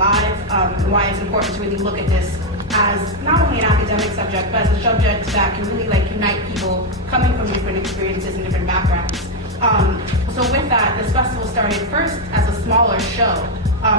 live, and why it's important to really look at this as not only an academic subject, but as a subject that can really like unite people coming from different experiences and different backgrounds. So with that, this festival started first as a smaller show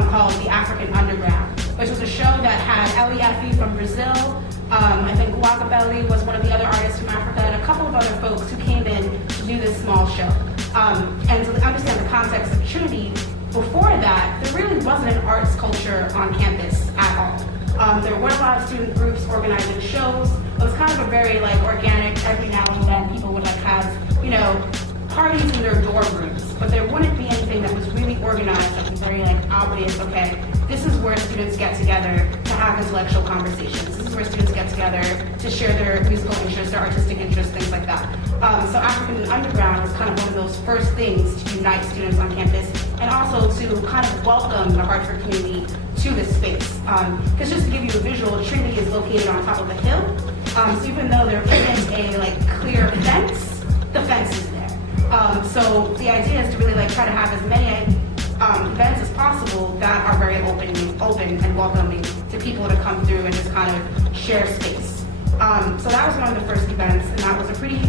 called the African Underground, which was a show that had Ellie from Brazil, I think Wakabeli was one of the other artists from Africa, and a couple of other folks who came in to do this small show. And to understand the context of Trinity, before that, there really wasn't an arts culture on campus at all. There weren't a lot of student groups organizing shows. It was kind of a very like organic, every now and then people would like have, you know, parties in their dorm rooms, but there wouldn't be anything that was really organized that was very like obvious, okay, this is where students get together to have intellectual conversations. This is where students get together to share their musical interests, their artistic interests, things like that. So African Underground was kind of one of those first things to unite students on campus and also to kind of welcome the Hartford community to this space. Because just to give you a visual, Trinity is located on top of a hill. So even though there isn't a like clear fence, the fence is there. So the idea is to really like try to have as many events as possible that are very open and welcoming to people to come through and just kind of share space. So that was one of the first events, and that was a pretty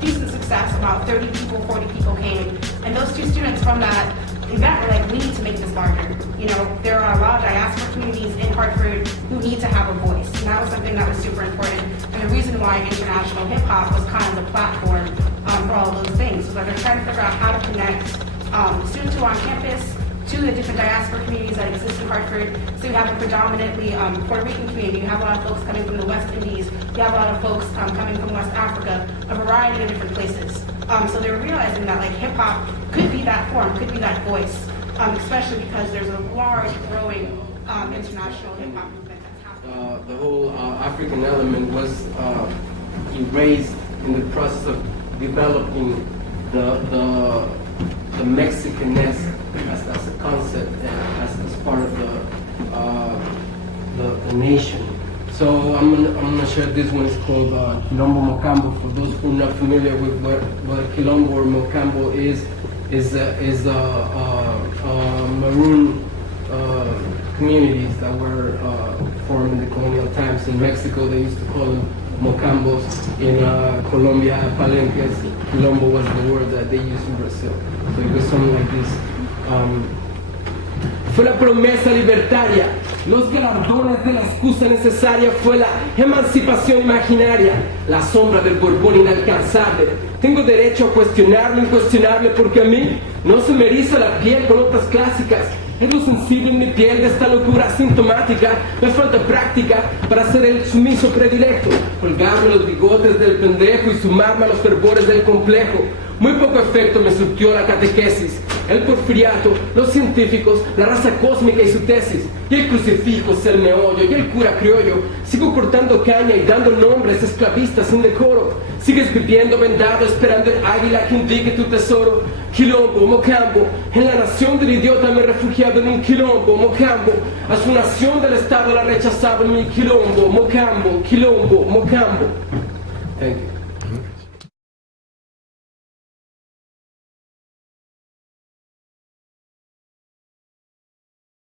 decent success. About 30 people, 40 people came, and those two students from that event were like, we need to make this larger. You know, there are a lot of diaspora communities in Hartford who need to have a voice, and that was something that was super important. And the reason why international hip hop was kind of the platform for all of those things was that they're trying to figure out how to connect students who are on campus to the different diaspora communities that exist in Hartford. So you have a predominantly Puerto Rican community, you have a lot of folks coming from the West Indies, you have a lot of folks coming from West Africa, a variety of different places. So they were realizing that like hip hop could be that form, could be that voice, especially because there's a large growing international hip hop movement that's happening. The whole African element was erased in the process of developing the Mexicanness as a concept, as part of the nation. So I'm gonna share this one. It's called Quilombo Mocambo. For those who are not familiar with what Quilombo or Mocambo is maroon communities that were formed in the colonial times. In Mexico, they used to call them Mocambos. In Colombia, Palenques, Quilombo was the word that they used in Brazil. So it was something like this. Fue la promesa libertaria, los galardones de la excusa necesaria, fue la emancipación imaginaria, la sombra del Borbón inalcanzable. Tengo derecho a cuestionar lo incuestionable porque a mí no se me eriza la piel con otras clásicas. Es lo sensible en mi piel de esta locura sintomática. Me falta práctica para ser el sumiso predilecto, colgarme los bigotes del pendejo y sumarme a los fervores del complejo. Muy poco efecto me surtió la catequesis, el porfiriato, los científicos, la raza cósmica y su tesis. Y el crucifijo es el meollo, y el cura criollo. Sigo cortando caña y dando nombres esclavistas sin decoro. Sigues viviendo vendado esperando el águila que indique tu tesoro. Quilombo, Mocambo, en la nación del idiota me he refugiado en un quilombo, Mocambo. A su nación del Estado la rechazaba en mi quilombo, Mocambo, Quilombo, Mocambo. Thank you.